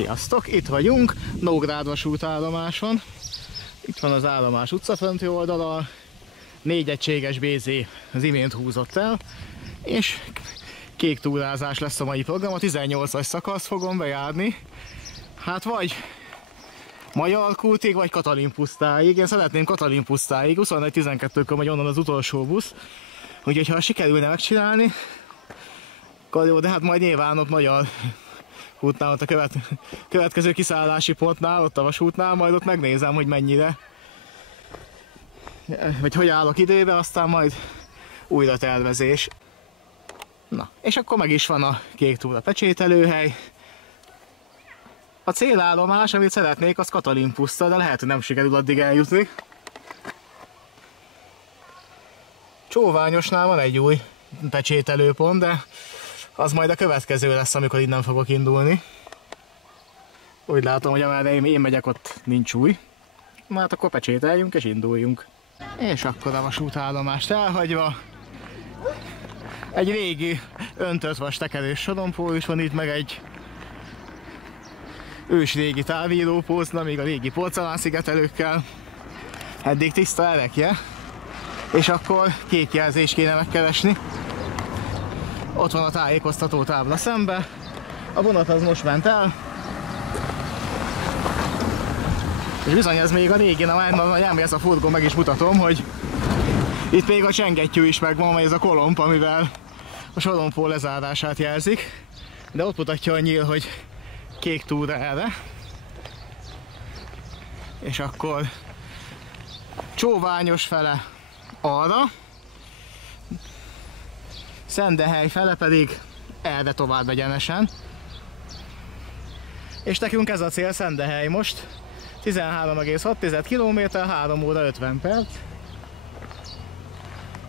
Sziasztok! Itt vagyunk, Nógrád vasútállomáson. Itt van az állomás utcafönti oldala. 4 egységes BZ az imént húzott el, és kék túrázás lesz a mai program. A 18-as szakasz fogom bejárni. Hát vagy Magyar Kútig, vagy Katalin pusztáig. Én szeretném Katalin pusztáig, 21-12-kor megy onnan az utolsó busz. Úgyhogy ha sikerülne megcsinálni, akkor jó, de hát majd nyilván ott Magyar Kútnál, ott a következő kiszállási pontnál, ott a vasútnál, majd ott megnézem, hogy mennyire, vagy hogy állok időbe, aztán majd újra tervezés. Na, és akkor meg is van a kék túra pecsételőhely. A célállomás, amit szeretnék, az Katalin puszta, de lehet, hogy nem sikerül addig eljutni. Csóványosnál van egy új pecsételőpont, de az majd a következő lesz, amikor innen fogok indulni. Úgy látom, hogy amerre én megyek, ott nincs új. Na hát akkor pecsételjünk és induljunk. És akkor a vasútállomást elhagyva egy régi öntött vas tekerős sorompó is van itt, meg egy ősrégi távírópózna, még a régi porcelánszigetelőkkel. Eddig tiszta erekje. És akkor kék jelzést kéne megkeresni. Ott van a tájékoztató tábla szembe. A vonat az most ment el. És bizony ez még a régi, ez a furgon, meg is mutatom, hogy itt még a csengettyű is megvan, vagy ez a kolomb, amivel a sorompó lezárását jelzik. De ott mutatja a nyíl, hogy kék túra erre. És akkor Csóványos fele arra, Szendehely fele pedig erre tovább egyenesen. És nekünk ez a cél, Szendehely most. 13,6 km, 3 óra 50 perc.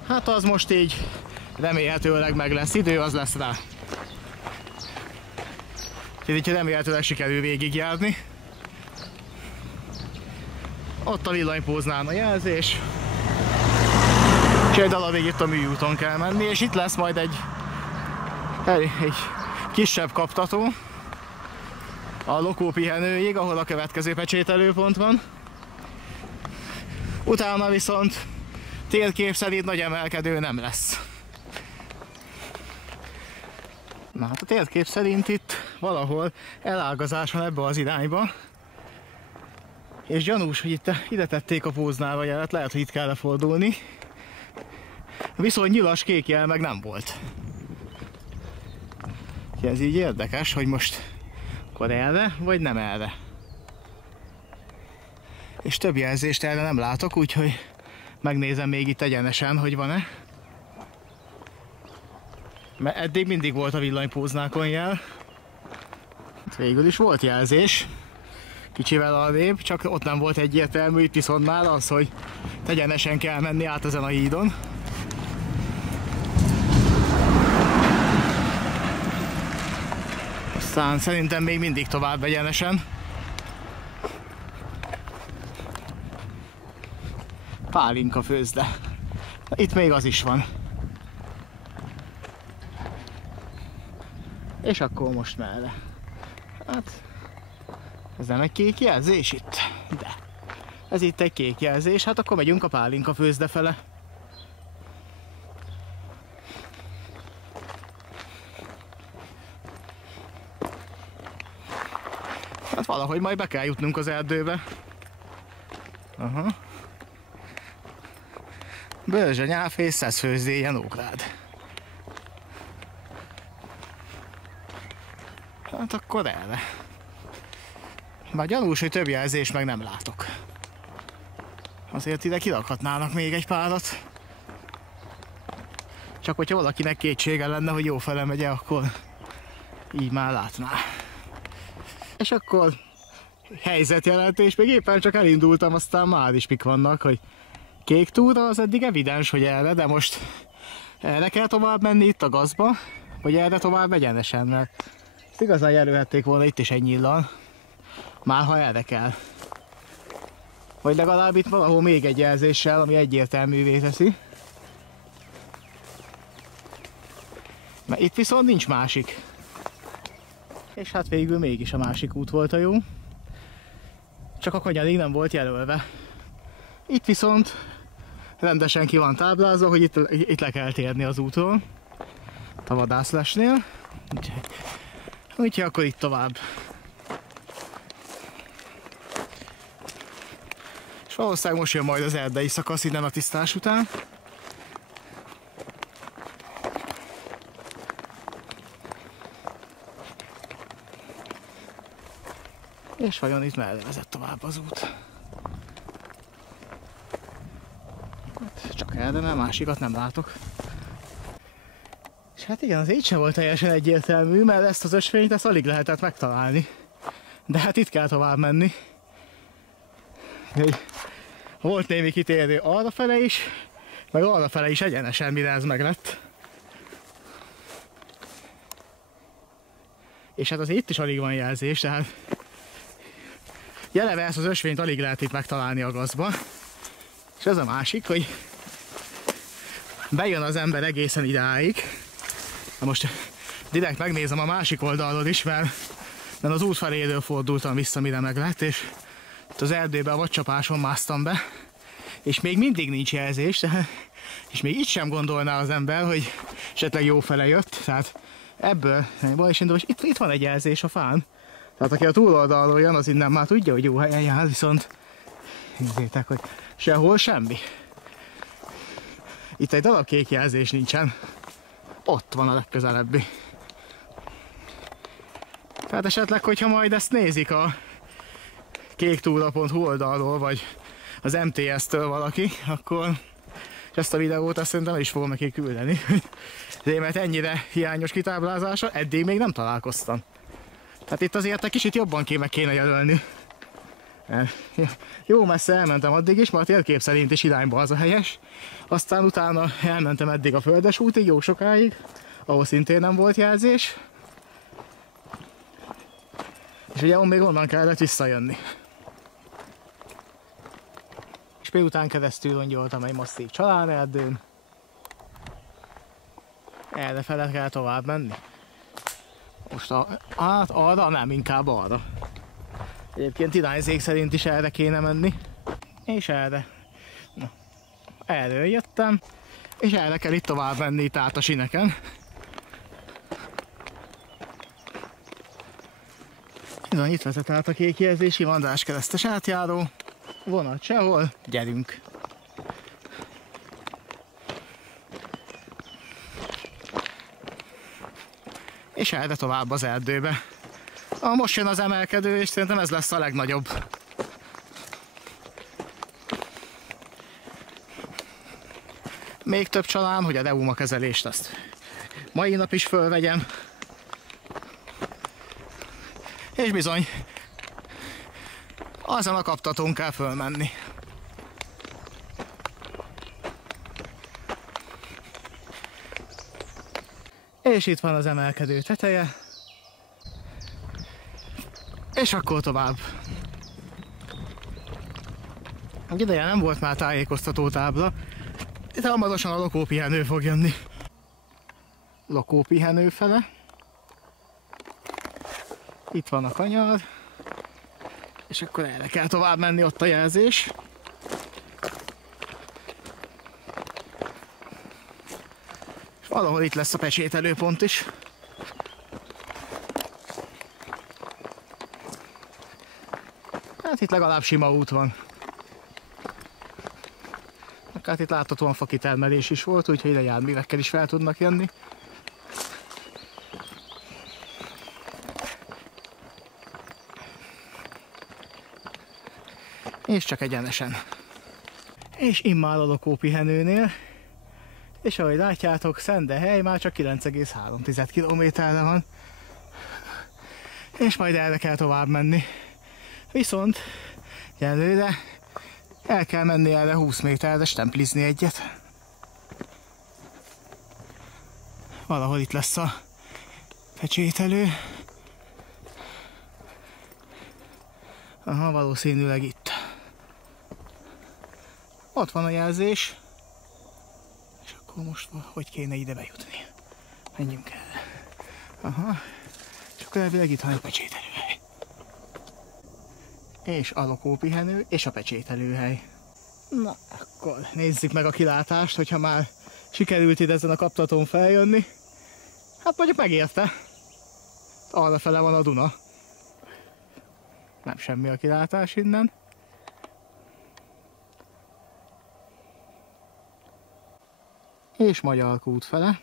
Hát az most így remélhetőleg meg lesz idő, az lesz rá. Így remélhetőleg sikerül végigjárni. Ott a villanypóznán a jelzés. És egy dalavég itt a műúton kell menni, és itt lesz majd egy kisebb kaptató a lokópihenőig, ahol a következő pecsételőpont van. Utána viszont térkép szerint nagy emelkedő nem lesz. Na hát a térkép szerint itt valahol elágazás van ebbe az irányba. És gyanús, hogy itt ide tették a póznál a jelet, lehet, hogy itt kell lefordulni. Viszont nyilas kék jel meg nem volt. Ez így érdekes, hogy most akkor erre, vagy nem erre. És több jelzést erre nem látok, úgyhogy megnézem még itt egyenesen, hogy van-e. Mert eddig mindig volt a villanypóznákon jel. Itt végül is volt jelzés. Kicsivel arrébb, csak ott nem volt egyértelmű, itt viszont már az, hogy egyenesen kell menni át ezen a hídon. Aztán szerintem még mindig tovább egyenesen. Pálinka főzde. Itt még az is van. És akkor most merre? Hát, ez nem egy kék jelzés itt? De. Ez itt egy kék jelzés, hát akkor megyünk a pálinka főzde fele. Hát valahogy majd be kell jutnunk az erdőbe. Aha. Börzse, nyáfész, szeszfőzdélye, Nógrád. Hát akkor erre. Bár gyanús, hogy több jelzés meg nem látok. Azért ide kirakhatnának még egy párat. Csak hogyha valakinek kétsége lenne, hogy jó fele megye, akkor így már látná. És akkor helyzetjelentés, még éppen csak elindultam, aztán már is mik vannak, hogy kék túra az eddig evidens, hogy erre, de most erre kell tovább menni itt a gazba, vagy erre tovább egyenesen, mert igazán jelölhették volna itt is egy nyillan, már ha erre kell. Vagy legalább itt valahol még egy jelzéssel, ami egyértelművé teszi. Mert itt viszont nincs másik. És hát végül mégis a másik út volt a jó. Csak a kanyarig nem volt jelölve. Itt viszont rendesen ki van táblázva, hogy itt le kell térni az útról. A vadászlesnél. Úgyhogy akkor itt tovább. És valószínűleg most jön majd az erdei szakasz innen a tisztás után. És vajon itt merre vezet tovább az út? Csak erre, mert másikat nem látok. És hát igen, az így sem volt teljesen egyértelmű, mert ezt az ösvényt ezt alig lehetett megtalálni. De hát itt kell tovább menni. Volt némi kitérő arrafele is, meg arrafele is egyenesen, mire ez meglett. És hát azért itt is alig van jelzés, tehát jeleve ezt az ösvényt alig lehet itt megtalálni a gazba. És ez a másik, hogy bejön az ember egészen idáig. Na most direkt megnézem a másik oldalról is, mert az út feléről fordultam vissza, mire meglett, és itt az erdőbe a vadcsapáson másztam be, és még mindig nincs jelzés, és még itt sem gondolná az ember, hogy esetleg jó fele jött, tehát ebből baj is indul, és itt van egy jelzés a fán. Tehát aki a túloldalról jön, az innen már tudja, hogy jó helyen jár, viszont nézzétek, hogy sehol semmi. Itt egy darab kék jelzés nincsen. Ott van a legközelebbi. Tehát esetleg, hogyha majd ezt nézik a kéktúra.hu oldalról, vagy az MTS-től valaki, akkor ezt a videót azt szerintem is fogom neki küldeni. Mert ennyire hiányos kitáblázása eddig még nem találkoztam. Tehát itt azért egy kicsit jobban kéne jelölni. Jó messze elmentem addig is, mert a térkép szerint is irányba az a helyes. Aztán utána elmentem eddig a földes útig, jó sokáig, ahol szintén nem volt jelzés. És ugye még onnan kellett visszajönni. És miután keresztül rongyoltam egy masszív családerdőn, errefele kell tovább menni. Most hát arra nem, inkább arra. Egyébként irányzék szerint is erre kéne menni. És erre. Na, erről jöttem. És erre kell itt tovább menni, itt át a sineken. Bizony, itt vezet át a kék jelzési András keresztes átjáró. Vonat sehol, gyerünk! És erre tovább az erdőbe. Most jön az emelkedő, és szerintem ez lesz a legnagyobb. Még több csalán, hogy a reuma kezelést ezt mai nap is fölvegyem. És bizony, azon a kaptatón kell fölmenni. És itt van az emelkedő teteje. És akkor tovább. Ideje nem volt már tájékoztató tábla. Itt hamarosan a lakópihenő fog jönni. Lakópihenő fele. Itt van a kanyar. És akkor erre kell tovább menni, ott a jelzés. És valahol itt lesz a pecsételőpont is. Hát itt legalább sima út van. Hát itt láthatóan fakitermelés is volt, úgyhogy ide járművekkel is fel tudnak jönni. És csak egyenesen. És immár a lakópihenőnél. És ahogy látjátok, Szendehely már csak 9,3 kilométerre van. És majd erre kell tovább menni. Viszont egyelőre el kell menni erre 20 méterre, stemplizni egyet. Valahol itt lesz a pecsételő. Aha, valószínűleg itt. Ott van a jelzés. És akkor most hogy kéne ide bejutni? Menjünk el. Aha. És akkor elvileg itt van egy pecsételőhely. És a lokópihenő, és a pecsételőhely. Na, akkor nézzük meg a kilátást, hogyha már sikerült ide ezen a kaptatón feljönni. Hát mondjuk megérte. Arrafele van a Duna. Nem semmi a kilátás innen. És Magyarkút fele.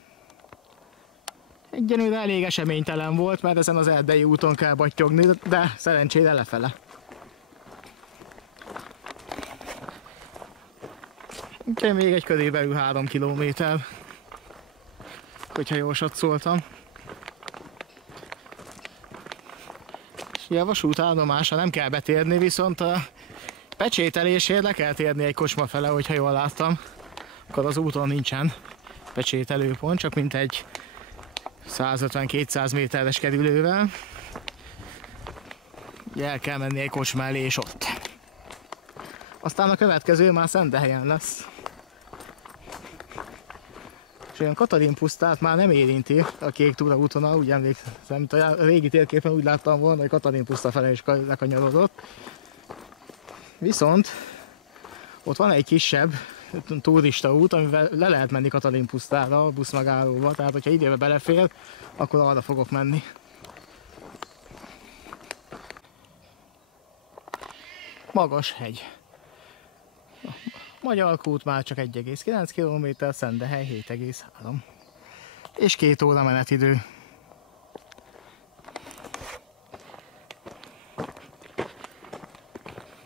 Egyenlőre elég eseménytelen volt, mert ezen az erdei úton kell battyogni, de szerencsére lefele. Úgyhogy még egy körülbelül 3 kilométer, hogyha jól satszoltam. És a vasútállomásra nem kell betérni, viszont a pecsételésért le kell térni egy kocsma fele, hogyha jól láttam. Akkor az úton nincsen pecsételőpont, csak mint egy 150-200 méteres kerülővel. El kell menni egy kocsma elé, és ott. Aztán a következő már Szendehelyen lesz. És olyan Katalin pusztát már nem érinti a Kék Túra úton, úgy emlékszem, mint a régi térképen úgy láttam volna, hogy Katalin puszta fele is lekanyarodott. Viszont ott van egy kisebb turista út, amivel le lehet menni Katalin pusztára a buszmegállóba, tehát hogyha idébe belefér, akkor arra fogok menni. Magas hegy. Magyarkút már csak 1,9 km, Szendehely 7,3. És 2 óra menetidő.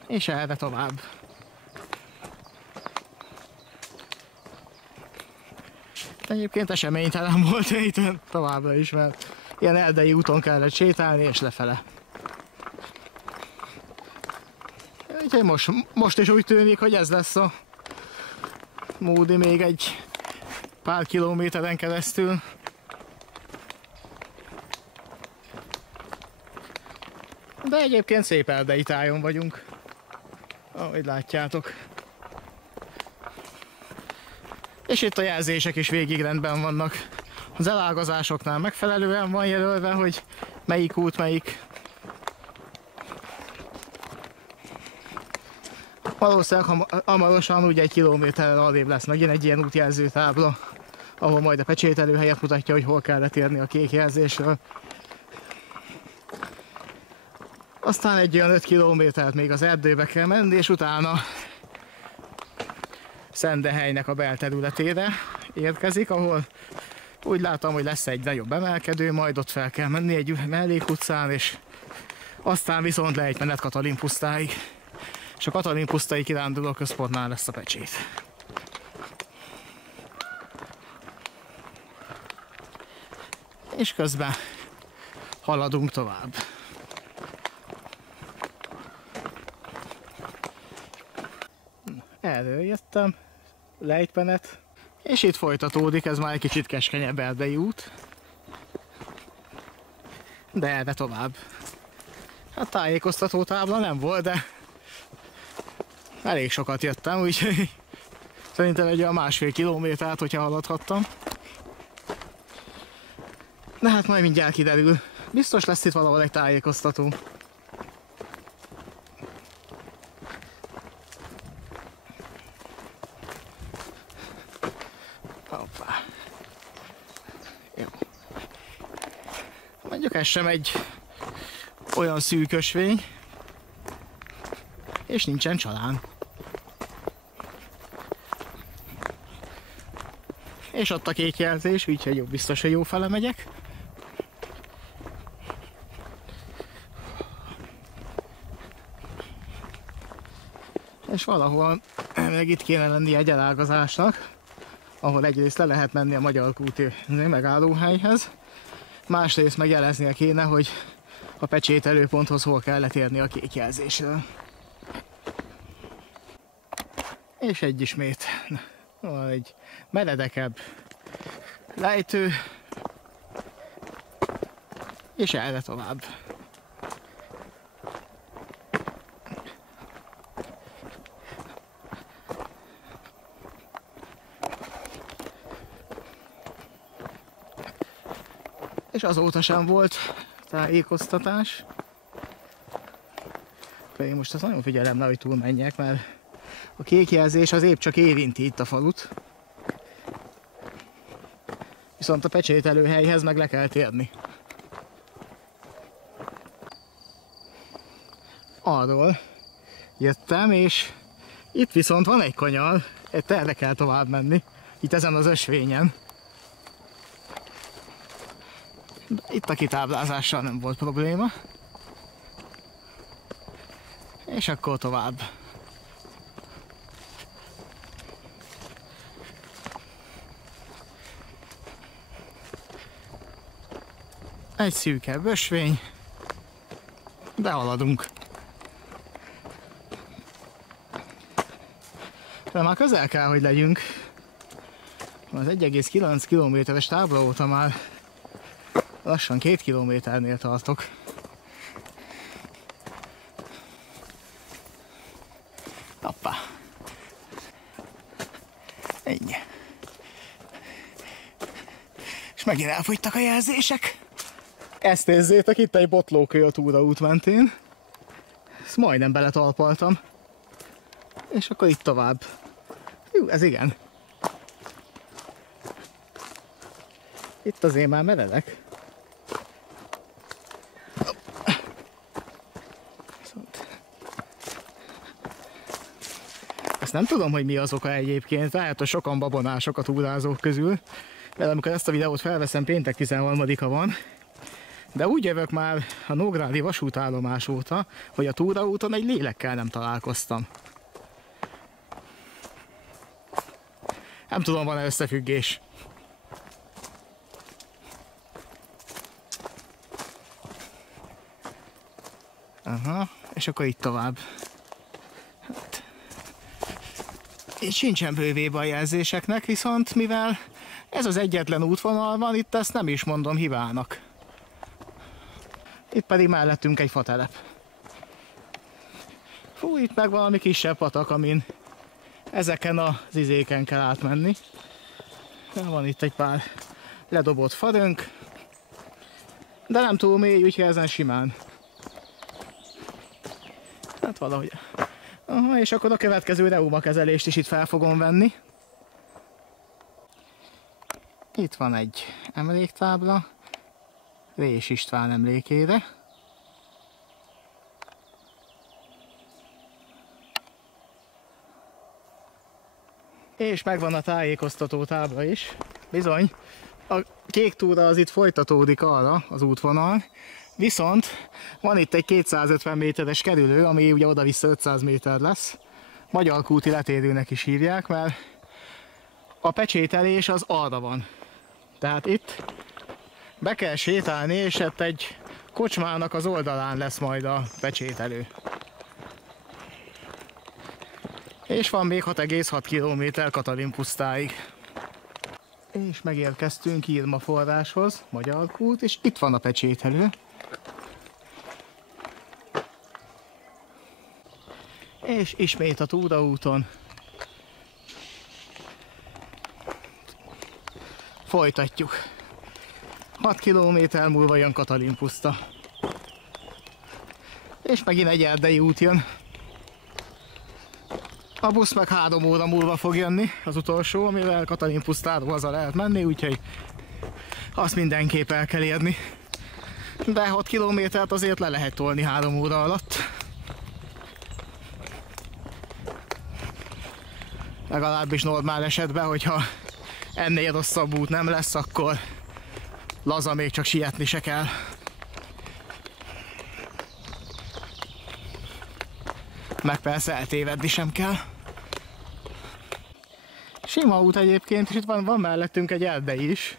És erre tovább. Egyébként eseménytelen volt itt továbbra is, mert ilyen erdei úton kellett sétálni és lefele. Úgyhogy most is úgy tűnik, hogy ez lesz a módi még egy pár kilométeren keresztül. De egyébként szép erdei tájon vagyunk, ahogy látjátok. És itt a jelzések is végig rendben vannak. Az elágazásoknál megfelelően van jelölve, hogy melyik út melyik. Valószínűleg hamarosan úgy 1 kilométerrel arrébb lesz megint egy ilyen útjelző tábla, ahol majd a pecsételőhelyet mutatja, hogy hol kell letérni a kék jelzésről. Aztán egy olyan 5 kilométert még az erdőbe kell menni, és utána Szendehelynek a belterületére érkezik, ahol úgy látom, hogy lesz egy nagyobb emelkedő, majd ott fel kell menni egy mellékutcán, és aztán viszont lehet menet Katalin pusztáig. És a Katalin pusztai kiránduló központnál lesz a pecsét. És közben haladunk tovább. Erről jöttem, lejtmenet, és itt folytatódik, ez már egy kicsit keskenyebb erdei út. De erre tovább. Hát tájékoztató tábla nem volt, de elég sokat jöttem, úgyhogy szerintem egy olyan 1,5 kilométert, hogyha haladhattam. De hát majd mindjárt kiderül. Biztos lesz itt valahol egy tájékoztató. Hoppá. Jó. Mondjuk ez sem egy olyan szűk ösvény, és nincsen csalán. És ott a kék jelzés, úgyhogy jó, biztos, hogy jó fele megyek. És valahol meg itt kéne lenni egy elágazásnak, ahol egyrészt le lehet menni a Magyarkúti megállóhelyhez, másrészt meg jeleznie kéne, hogy a pecsételőponthoz hol kell letérni a kék jelzésről. És egy ismét egy meredekebb lejtő, és erre tovább. És azóta sem volt tájékoztatás. Én most azt nagyon figyelem, hogy túl menjek, mert a kék jelzés az épp csak érinti itt a falut. Viszont a pecsételőhelyhez meg le kell térni. Arról jöttem, és itt viszont van egy kanyar, erre kell tovább menni, itt ezen az ösvényen. Itt a kitáblázással nem volt probléma. És akkor tovább. Egy szűkebb ösvény, de haladunk. De már közel kell, hogy legyünk. Az 1,9 kilométeres tábla óta már lassan 2 kilométernél tartok. Hoppá. Ennyi. És megint elfogytak a jelzések. Ezt nézzétek, itt egy botlókő a túraút mentén. Ezt majdnem beletalpaltam. És akkor itt tovább. Jó, ez igen. Itt azért már meredek. Ezt nem tudom, hogy mi az oka egyébként. Lehet, hogy sokan babonások a túrázók közül. Mert amikor ezt a videót felveszem, péntek 13-a van. De úgy jövök már a nógrádi vasútállomás óta, hogy a túraúton egy lélekkel nem találkoztam. Nem tudom, van-e összefüggés. Aha, és akkor itt tovább. Hát, itt sincsen bővébb a jelzéseknek, viszont mivel ez az egyetlen útvonal van, itt ezt nem is mondom hibának. Itt pedig mellettünk egy fatelep. Fú, itt meg valami kisebb patak, amin ezeken az izéken kell átmenni. Van itt egy pár ledobott fadönk, de nem túl mély, úgyhogy ezen simán. Hát valahogy. Aha, és akkor a következő reumakezelést is itt fel fogom venni. Itt van egy emléktábla, Rés István emlékére. És megvan a tájékoztató tábla is. Bizony, a kék túra az itt folytatódik arra az útvonal, viszont van itt egy 250 méteres kerülő, ami ugye oda-vissza 500 méter lesz. Magyarkúti letérőnek is hívják, mert a pecsételés az arra van. Tehát itt be kell sétálni, és itt egy kocsmának az oldalán lesz majd a pecsételő. És van még 6,6 km Katalin-pusztáig. És megérkeztünk Irma forráshoz, Magyarkút, és itt van a pecsételő. És ismét a túraúton. Folytatjuk. 6 km múlva jön Katalin-puszta. És megint egy erdei út jön. A busz meg 3 óra múlva fog jönni, az utolsó, amivel Katalin-pusztáról haza lehet menni, úgyhogy azt mindenképp el kell érni. De 6 kilométert azért le lehet tolni 3 óra alatt. Legalábbis normál esetben, hogyha ennél rosszabb út nem lesz, akkor laza, még csak sietni se kell. Meg persze eltévedni sem kell. Sima út egyébként, és itt van mellettünk egy erdei is.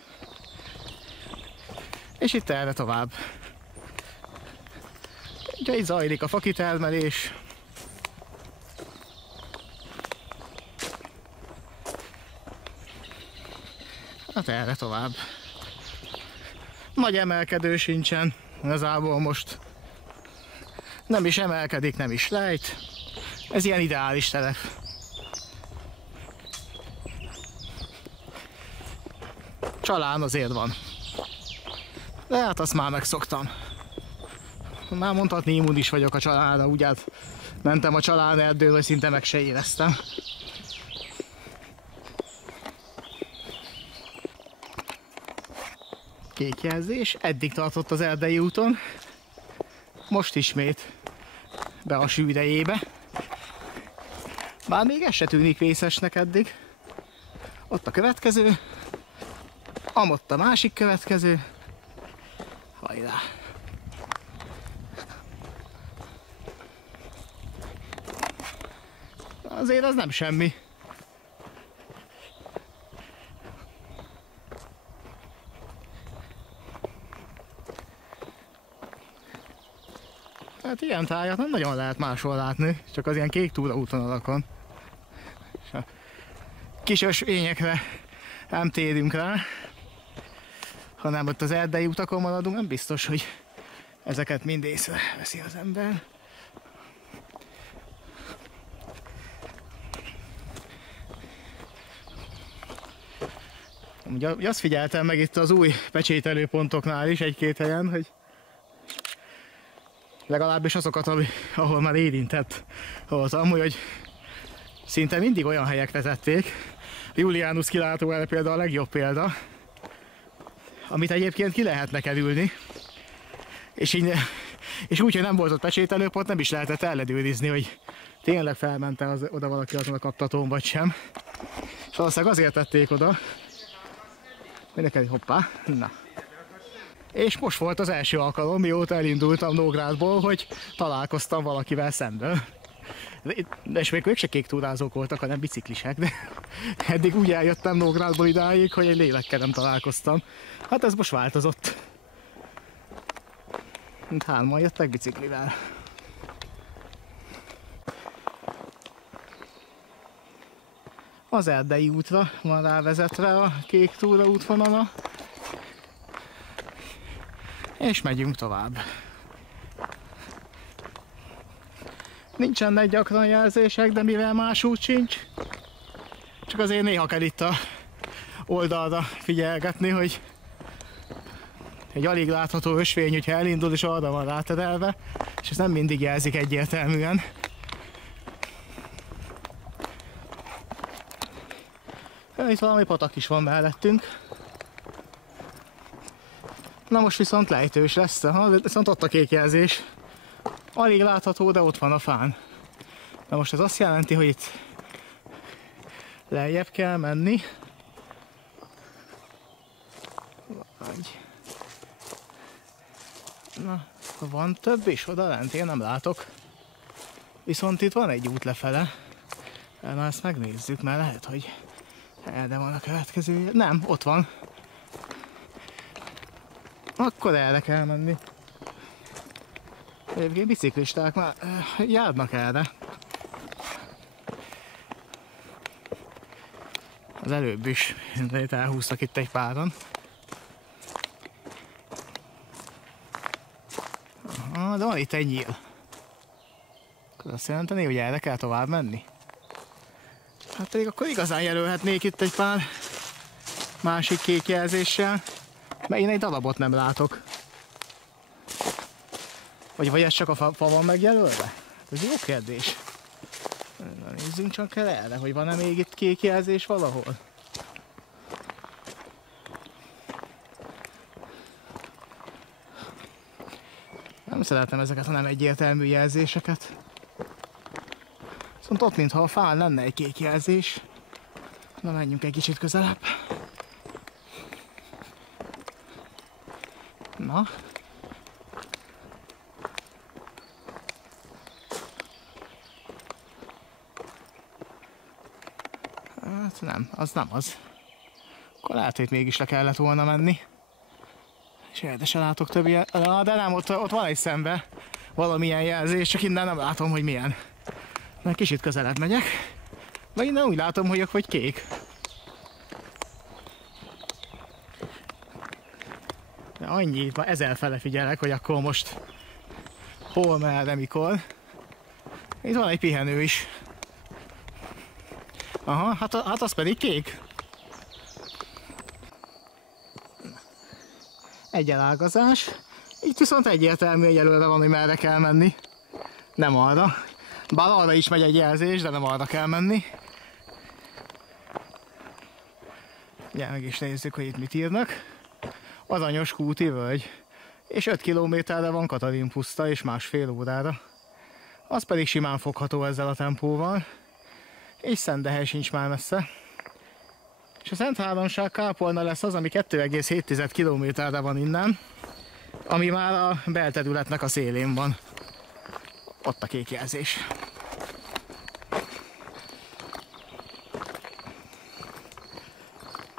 És itt erre tovább. Ugye itt zajlik a fakitermelés. Hát erre tovább. Nagy emelkedő sincsen, igazából most nem is emelkedik, nem is lejt. Ez ilyen ideális telep. Csalán azért van. De hát azt már megszoktam. Már mondhatni immunis vagyok a családra, úgy mentem a család erdőn, hogy szinte meg se éreztem. Kék jelzés, eddig tartott az erdei úton, most ismét be a sűrejébe. Bár még ez se tűnik vészesnek eddig. Ott a következő, amott a másik következő. Hajrá! Azért az nem semmi. Hát ilyen tájat nem nagyon lehet máshol látni, csak az ilyen kék túraútvonalakon. És a kis ösvényekre nem térünk rá, hanem ott az erdei utakon maradunk, nem biztos, hogy ezeket mind észreveszi az ember. Ugye azt figyeltem meg itt az új pecsételőpontoknál is egy-két helyen, hogy legalábbis azokat, ahol már érintett voltam, hogy szinte mindig olyan helyek vezették. A Julianus kilátó erre például a legjobb példa, amit egyébként ki lehetne kerülni, és úgy, hogy nem volt ott pecsételőpont, nem is lehetett ellenőrizni, hogy tényleg felmente oda valaki azon a kaptatón, vagy sem. És valószínűleg azért tették oda. Mindenki, hoppá, na. És most volt az első alkalom, mióta elindultam Nógrádból, hogy találkoztam valakivel szemben. És még ők se kék túrázók voltak, hanem biciklisek, de eddig úgy eljöttem Nógrádból idáig, hogy egy lélekkel nem találkoztam. Hát ez most változott. Hárman jöttek biciklivel. Az erdei útra van rávezetve a kék túra útvonala. És megyünk tovább. Nincsenek gyakran jelzések, de mivel más út sincs, csak azért néha kell itt a oldalra figyelgetni, hogy egy alig látható ösvény, hogyha elindul és arra van ráterelve, és ezt nem mindig jelzik egyértelműen. Itt valami patak is van mellettünk. Na most viszont lejtős lesz, viszont ott a kék jelzés. Alig látható, de ott van a fán. Na most ez azt jelenti, hogy itt lejjebb kell menni. Vagy... Na, van több is oda lent, én nem látok. Viszont itt van egy út lefele. Na ezt megnézzük, mert lehet, hogy erre van a következő. Nem, ott van. Akkor erre kell menni. Egyébként biciklisták már járnak erre. Az előbb is elhúztak itt egy páran. Aha, de van itt egy nyíl. Akkor azt jelenteni, hogy erre kell tovább menni. Hát pedig akkor igazán jelölhetnék itt egy pár másik kék jelzéssel, mert én egy darabot nem látok. Vagy ez csak a fa van megjelölve? Ez jó kérdés. Na, nézzünk csak el erre, hogy van-e még itt kék jelzés valahol. Nem szeretem ezeket a nem egyértelmű jelzéseket. Viszont ott, mintha a fán lenne egy kék jelzés. Na, menjünk egy kicsit közelebb. Na. Hát nem, az nem az. Akkor lehet, hogy mégis le kellett volna menni. És de se látok több ilyen... De nem, ott van egy szembe valamilyen jelzés, csak innen nem látom, hogy milyen. Mert kicsit közelebb megyek. Vagy innen úgy látom, hogy kék. De annyi, már ezerfele figyelek, hogy akkor most hol, merre, mikor. Itt van egy pihenő is. Aha, hát az pedig kék. Egy elágazás, Itt viszont egyértelműen jelölve van, hogy merre kell menni. Nem arra. Bár arra is megy egy jelzés, de nem arra kell menni. Ugye, meg is nézzük, hogy itt mit írnak. Aranyos Kúti völgy. És 5 kilométerre van Katalin puszta, és másfél órára. Az pedig simán fogható ezzel a tempóval. És Szentdehely sincs már messze. És a Szent Háromság kápolna lesz az, ami 2,7 kilométerre van innen, ami már a belterületnek a szélén van. Ott a kék jelzés.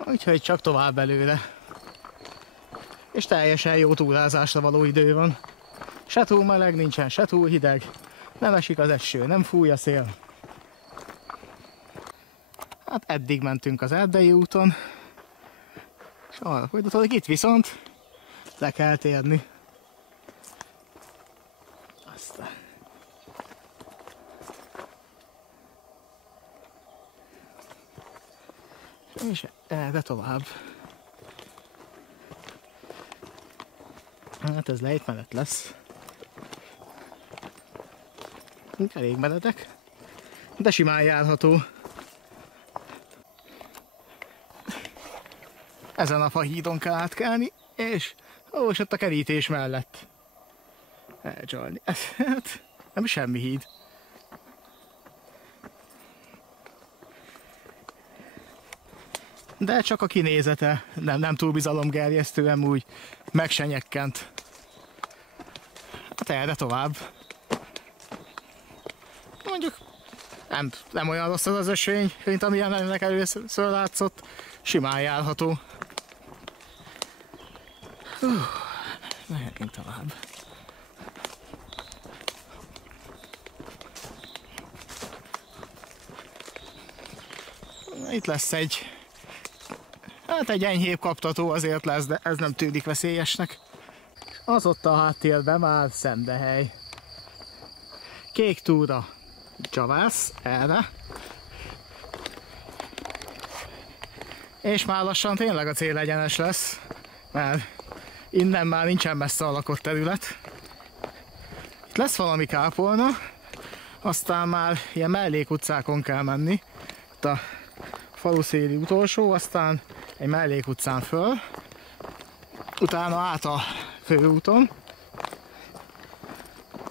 Úgyhogy csak tovább előre. És teljesen jó túrázásra való idő van. Se túl meleg nincsen, se túl hideg. Nem esik az eső, nem fúj a szél. Hát eddig mentünk az Erdei úton. És arra folytatódik, itt viszont le kell térni. Aztán. És erre tovább. Hát ez lejtmenet lesz. Elég meredek, de simán járható. Ezen a fahídon kell átkelni, és ott a kerítés mellett elcsalni. Ez hát nem semmi híd. De csak a kinézete nem túl bizalomgerjesztően úgy megsenyekkent. Hát erre tovább. Mondjuk nem olyan rossz az ösvény, mint amilyen ennek először látszott. Simán járható. Megyünk tovább. Itt lesz egy enyhébb kaptató azért lesz, de ez nem tűnik veszélyesnek. Az ott a háttérben már Szentdehely. Kék túra Csavász, erre. És már lassan tényleg a célegyenes lesz, mert innen már nincsen messze a lakott terület. Itt lesz valami kápolna, aztán már ilyen mellékutcákon kell menni. Itt a faluszéli utolsó, aztán egy mellékutcán föl, utána át a főúton,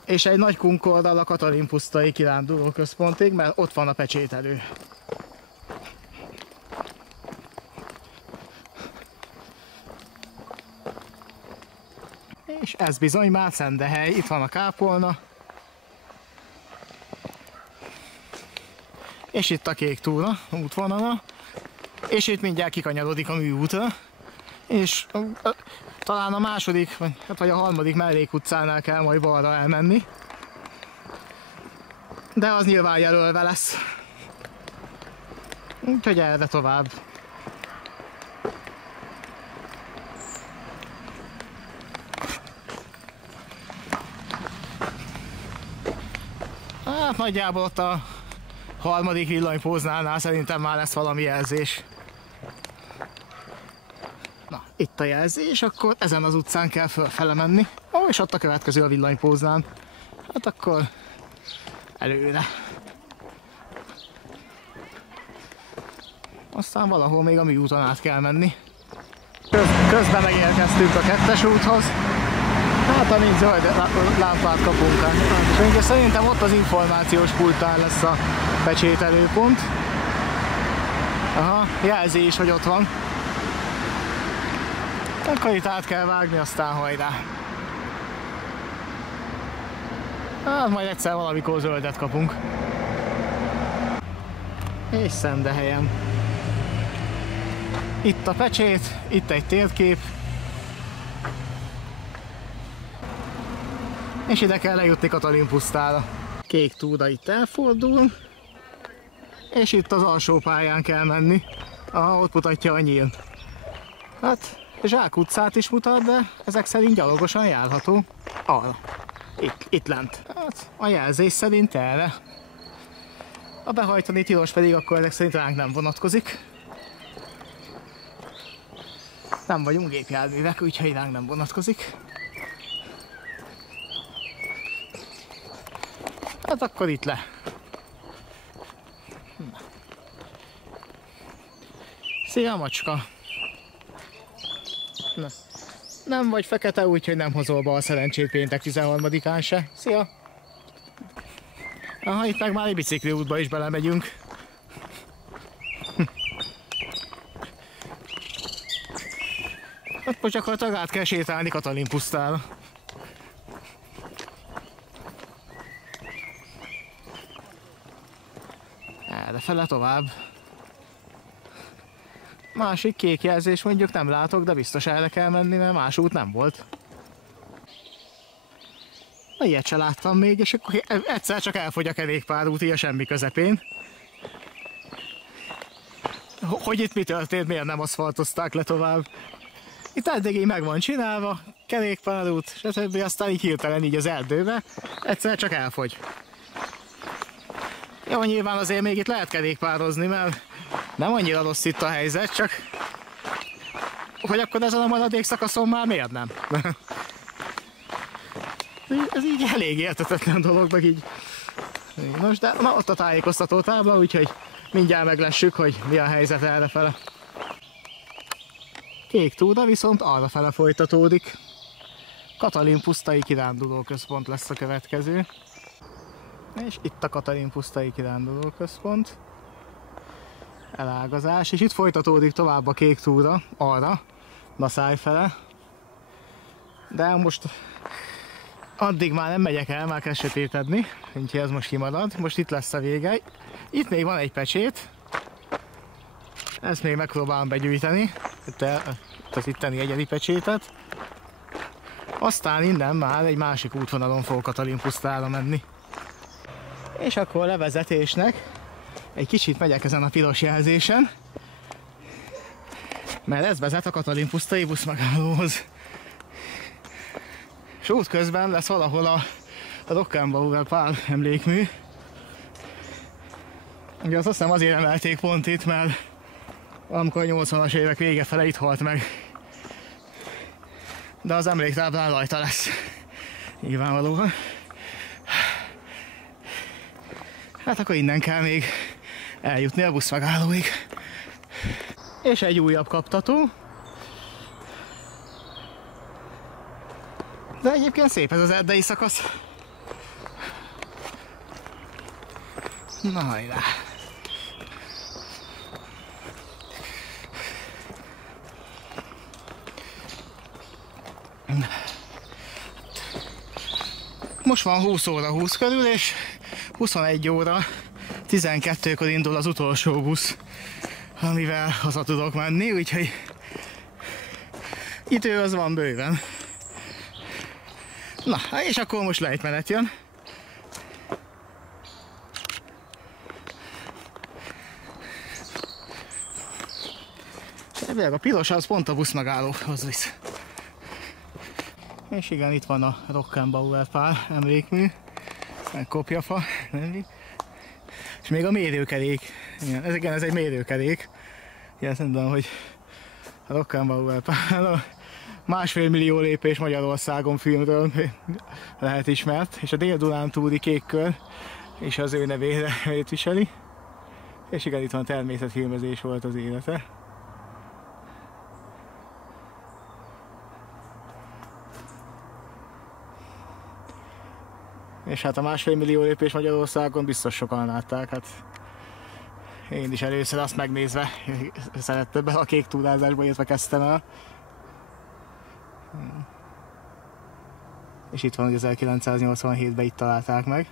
és egy nagy kunkorddal a Katalin pusztai kiránduló központig, mert ott van a pecsételő. És ez bizony már Szentdehely, itt van a kápolna. És itt a kék túra útvonala. És itt mindjárt kikanyarodik a műútra. És talán a második, vagy a harmadik mellékutcánál kell majd balra elmenni. De az nyilván jelölve lesz. Úgyhogy erre tovább. Hát nagyjából ott a harmadik villanypóználnál szerintem már lesz valami jelzés. Na, itt a jelzés, akkor ezen az utcán kell fölfele menni. Ó, és ott a következő a villanypóznán. Hát akkor előre. Aztán valahol még a műúton át kell menni. Közben megérkeztünk a 2-es úthoz. Hát amint zöld lámpát kapunk. És szerintem ott az információs pultán lesz a pecsételőpont. Aha, jelzés, hogy ott van. Akkor itt át kell vágni, aztán hajrá. Hát majd egyszer valamikor zöldet kapunk. És Szentdehelyen. Itt a pecsét, itt egy térkép. És ide kell lejutni Katalin pusztára. Kék túra itt elfordul. És itt az alsó pályán kell menni. Aha, ott mutatja a nyíl. Hát Zsák utcát is mutat, de ezek szerint gyalogosan járható. Arra. Itt lent. Hát a jelzés szerint erre. A behajtani tilos pedig akkor ezek szerint ránk nem vonatkozik. Nem vagyunk gépjárművek, úgyhogy ránk nem vonatkozik. Hát akkor itt le. Szia, macska! Na. Nem vagy fekete, úgyhogy nem hozol be a szerencsét péntek 13-án se. Szia! Aha, itt meg már egy bicikliútba is belemegyünk. Hát most gyakorlatilag át kell sétálni Katalin pusztára. Errefele tovább. Másik kék jelzés mondjuk nem látok, de biztos erre kell menni, mert más út nem volt. Na, ilyet se láttam még, és akkor egyszer csak elfogy a kerékpárút így a semmi közepén. Hogy itt mi történt, miért nem aszfaltozták le tovább? Itt eddig így meg van csinálva, kerékpárút, stb. Aztán így hirtelen így az erdőbe, egyszer csak elfogy. Jó, nyilván azért még itt lehet kerékpározni, mert nem annyira rossz itt a helyzet, csak hogy akkor ezen a maradék szakaszon már miért nem? Ez így elég értetetlen dolog, meg így. Nos, de na, ott a tájékoztató tábla, úgyhogy mindjárt meglessük, hogy mi a helyzet errefele. Kék túra viszont arrafele folytatódik. Katalin pusztai kirándulóközpont lesz a következő. És itt a Katalin pusztai kirándulóközpont. Elágazás, és itt folytatódik tovább a kék túra, arra, Naszály fele. De most addig már nem megyek el, már kezd sötétedni, úgyhogy ez most kimarad. Most itt lesz a vége. Itt még van egy pecsét. Ezt még megpróbálom begyűjteni, az itteni egyedi pecsétet. Aztán innen már egy másik útvonalon fog Katalin pusztára menni. És akkor levezetésnek egy kicsit megyek ezen a piros jelzésen, mert ez vezet a Katalin pusztai buszmegállóhoz. És útközben lesz valahol a Rockenbauer Pál emlékmű. Ugye azt hiszem azért emelték pont itt, mert amikor a 80-as évek vége fele itt halt meg. De az emléktáblán rajta lesz. Nyilvánvalóan. Hát akkor innen kell még eljutni a buszmegállóig. És egy újabb kaptató. De egyébként szép ez az erdei szakasz. Na hajrá! Most van 20 óra 20 körül, és 21 óra 12-kor indul az utolsó busz, amivel haza tudok menni, úgyhogy idő az van bőven. Na, és akkor most lejtmenet jön. A piros az pont a buszmegállóhoz visz. És igen, itt van a Rockenbauer Pál emlékmű, meg kopjafa, és még a mérőkerék. Igen, ez egy mérőkerék. Igen, szerintem, hogy a Rockenbauer Pál a 1,5 millió lépés Magyarországon filmről lehet ismert, és a Dél-Dunántúli kékkör és az ő nevére viseli. És igen, itt van természetfilmezés volt az élete. És hát a 1,5 millió lépés Magyarországon biztos sokan látták, hát én is először azt megnézve szerettem be a kék túrázásba, illetve kezdtem el. És itt van, hogy 1987-ben itt találták meg.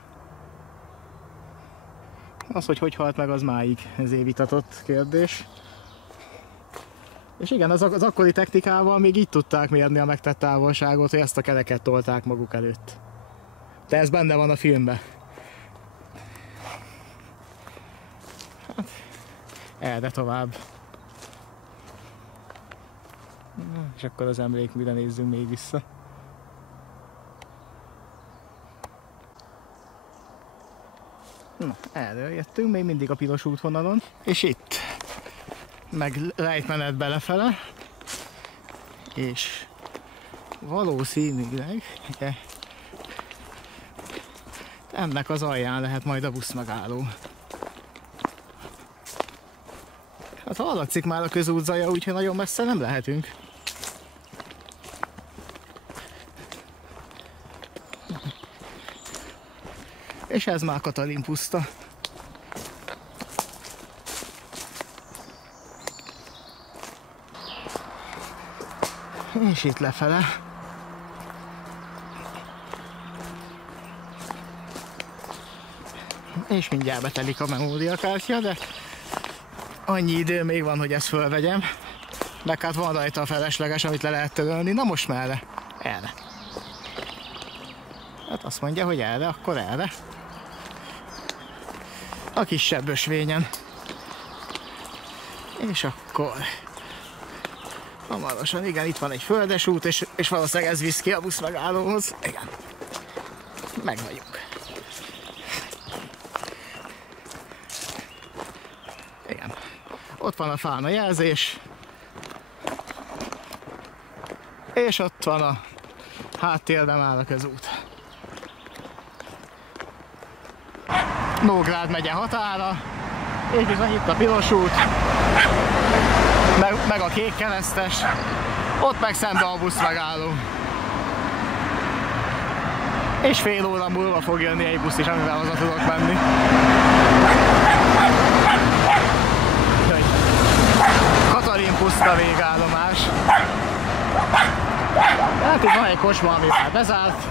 Az, hogy halt meg, az máig ezért vitatott kérdés. És igen, az akkori technikával még így tudták mérni a megtett távolságot, hogy ezt a kereket tolták maguk előtt. De ez benne van a filmben. Hát, erre tovább. És akkor az emlékműre nézzünk még vissza. Na, erről jöttünk, még mindig a piros útvonalon. És itt meg lejtmenet belefele. És valószínűleg Ennek az alján lehet majd a buszmegálló. Hát hallatszik már a közút zaja, úgyhogy nagyon messze nem lehetünk. És ez már Katalin puszta. És itt lefele. És mindjárt betelik a memóriakártya, de annyi idő még van, hogy ezt fölvegyem. Meg hát van rajta a felesleges, amit le lehet törölni. Na most merre? Erre. Hát azt mondja, hogy erre, akkor erre. A kisebb ösvényen. És akkor hamarosan, igen, itt van egy földes út, és valószínűleg ez visz ki a buszmegállóhoz. Igen. Meg vagyunk. Igen. Ott van a fán a jelzés. És ott van a háttérben áll a közút. Nógrád megye határa, és bizony itt a piros út, meg a kék keresztes, ott meg szembe a buszmegálló. És fél óra múlva fog jönni egy busz is, amivel haza tudok menni. Katalin puszta végállomás. Hát itt van egy kocsma, ami már bezárt.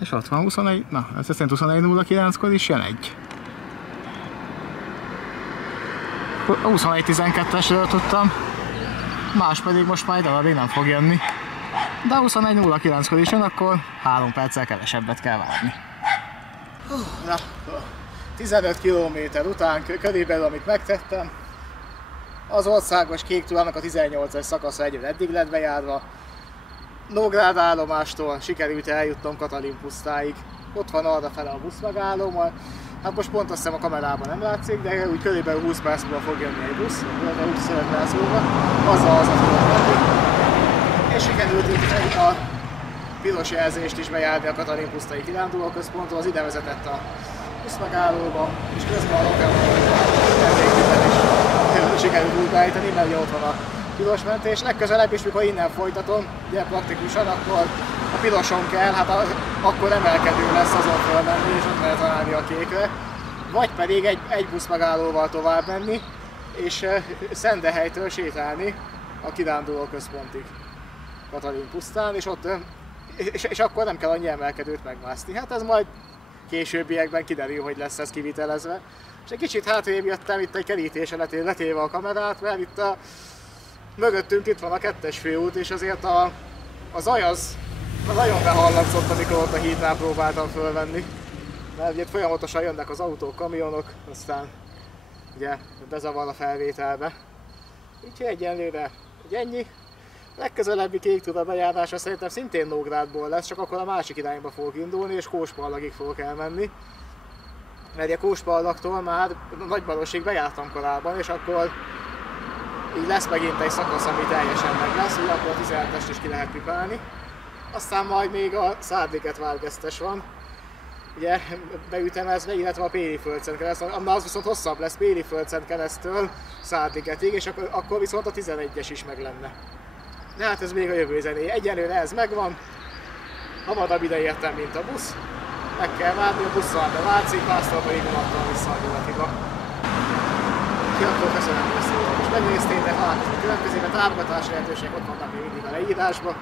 És 60-21, na, ez szerint 21.09-kor is jön egy. A 21.12-esről tudtam, más pedig most majd addig nem fog jönni. De 21.09-kor is jön, akkor 3 perccel kevesebbet kell várni. Na, 15 km után körülbelül, amit megtettem, az országos kék túrának a 18-as szakasza egyre eddig lett bejárva. Nógrád állomástól sikerült eljutnom Katalin pusztáig. Ott van arra fele a buszmegálló, hát most pont azt hiszem a kamerában nem látszik, de úgy körülbelül 20 perc múlva fog jönni egy busz, de 25 perc múlva, azzal tudok menni. És sikerült itt a piros jelzést is bejárni a Katalin pusztai kirándulóközponttól, az ide vezetett a buszmegállóba, és közben a Rokeon is sikerült úgy beállítani, mert ugye ott van a piros mentés. Legközelebb is, mikor innen folytatom, ugye praktikusan, akkor a piroson kell, hát akkor emelkedő lesz azon fölmenni, és ott lehet találni a kékre. Vagy pedig egy buszmegállóval tovább menni, és Szendehelytől sétálni a kirándulóközpontig Katalin pusztán, és akkor nem kell annyi emelkedőt megmászni. Hát ez majd későbbiekben kiderül, hogy lesz ez kivitelezve. És egy kicsit hátrébb jöttem itt egy kerítésre letéve a kamerát, mert itt mögöttünk itt van a 2-es főút, és azért a zaj az nagyon behallatszott, amikor ott a hídnál próbáltam fölvenni. Mert ugye folyamatosan jönnek az autók, kamionok, aztán ugye bezavar a felvételbe. Úgyhogy egyenlőre ennyi. Legközelebbi kék túra bejárása szerintem szintén Nógrádból lesz, csak akkor a másik irányba fogok indulni, és Kóspallagig fogok elmenni. Mert a Kóspallaktól már Nagybarosig bejártam korábban, és akkor így lesz megint egy szakasz, ami teljesen meg lesz, ugye akkor a 17-est is ki lehet pipálni. Aztán majd még a Szárliget-Várgesztes van, ugye beütemezve, illetve a Péliföldcen keresztül, annál az viszont hosszabb lesz Péliföldcen keresztől Szárligetig, és akkor viszont a 11-es is meg lenne. De hát ez még a jövő zenéje. Egyelőre ez megvan, hamarabb ide értem, mint a busz. Meg kell várni, a busszal be látszik, másztal pedig vonattal vissza a nyugatiba. Úgyhogy akkor köszönöm, hogy ezt jól is megnéztétek, találkozunk a következőben, támogatási lehetőségek ott vannak még mindig a leírásban.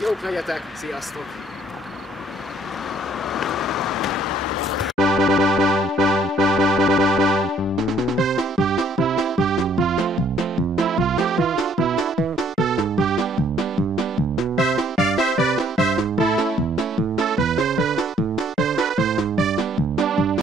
Jók legyetek, sziasztok!